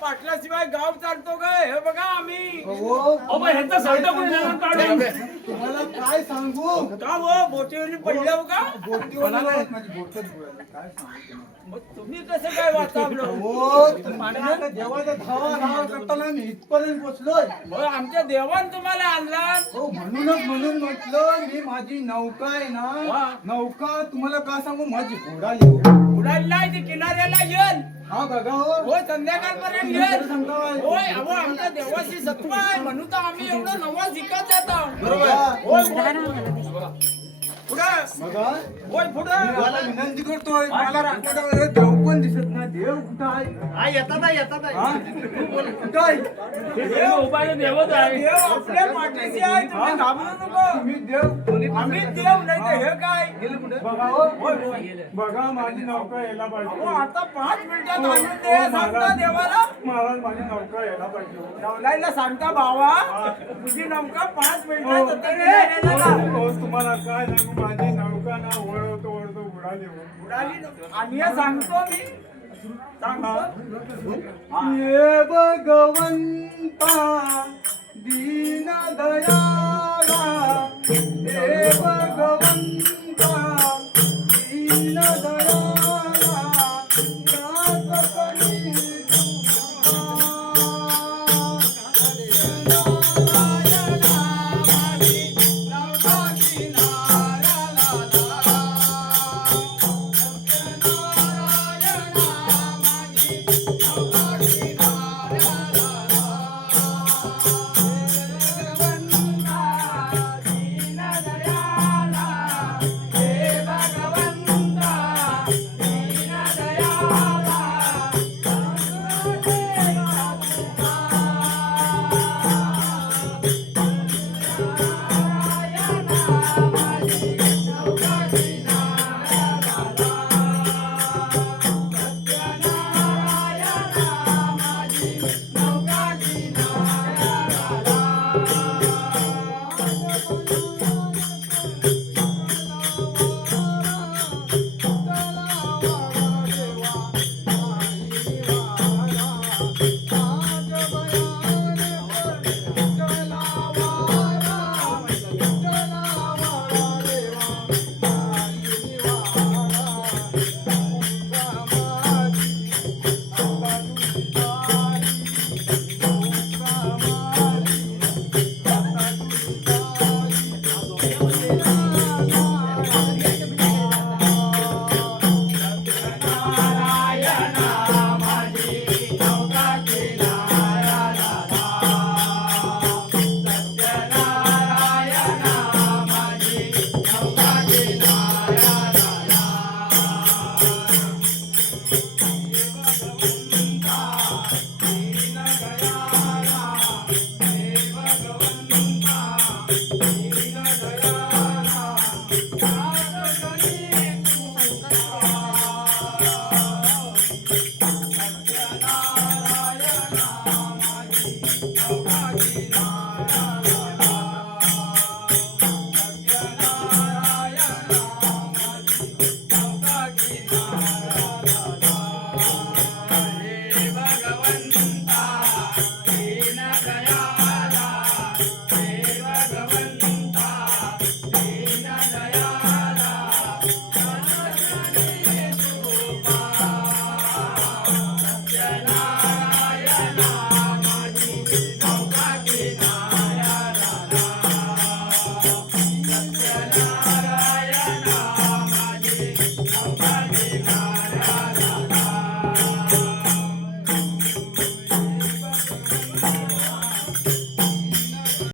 पाटलाशिवाय गाव चालतो काय हे बघा आम्ही. तुम्हाला काय सांगू का हो बोटीवर पडल्या का बोटीवर माझी बोटच काय सांगू मग तुम्ही कसं काय वाचावलं हो देवाचा धावा करताना मी इथपर्यंत पोचलोय. मग आमच्या देवान तुम्हाला आणला हो म्हणून म्हटलं मी माझी नौका आहे ना नौका तुम्हाला काय सांगू माझी उडाली उडाली ती किनाऱ्याला येईल. हा बघा हो संध्याकाळपर्यंत येईल. होय अहो आमच्या देवाची सत्ता आहे म्हणून तर आम्ही एवढं नवा शिकत जातो. मला विनंती करतोय मला राखोडावर देव पण दिसत नाही. देव कुठं आहे? येतात कुठं आहे? देव आपल्या पाठीशी आहे. तुम्ही घाबरू नको. तुम्ही देव आम्ही देव नाही तर हे काय बघा हो बघा माझी नौका यायला पाहिजे. आता 5 मिनिटात आणून दे सांगता देवाला. महाराज माझी नौका यायला पाहिजे. नवलाईला सांगता भावा तुझी नौका 5 मिनिटात हो तुम्हाला काय सांगू माझी नौका ना ओढवतो उडाली आणि सांगतो मी ये भगवंता दीन दयाला हे भगवंता दीन दयाला